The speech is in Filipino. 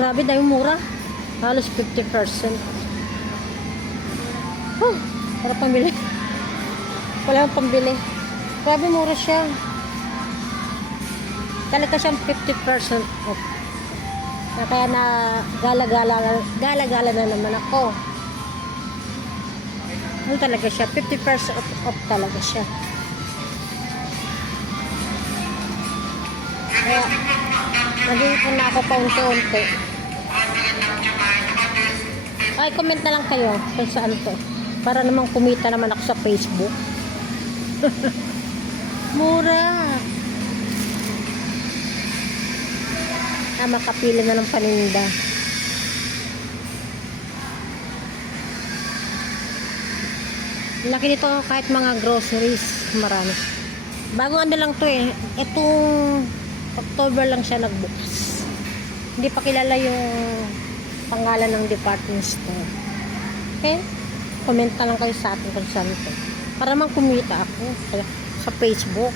Grabe, dahil mura. Halos 50%. Oh, para pambili. Wala akong pambili. Grabe, mura siya. Talaga siyang 50% off. Kaya na gala-gala na naman ako. Ano talaga siya? 50% off talaga siya. Kaya, nag-iipon na ako paunti-unti. Ay, comment na lang kayo kung saan to. Para namang kumita naman ako sa Facebook. Mura. Makapili na ng paninda. Laki nito kahit mga groceries. Marami. Bagong ano lang to eh. Itong October lang siya nagbukas. Hindi pa kilala yung pangalan ng department store. Okay? Comment na lang kayo sa atin kung saan to. Para mang kumita ako sa Facebook.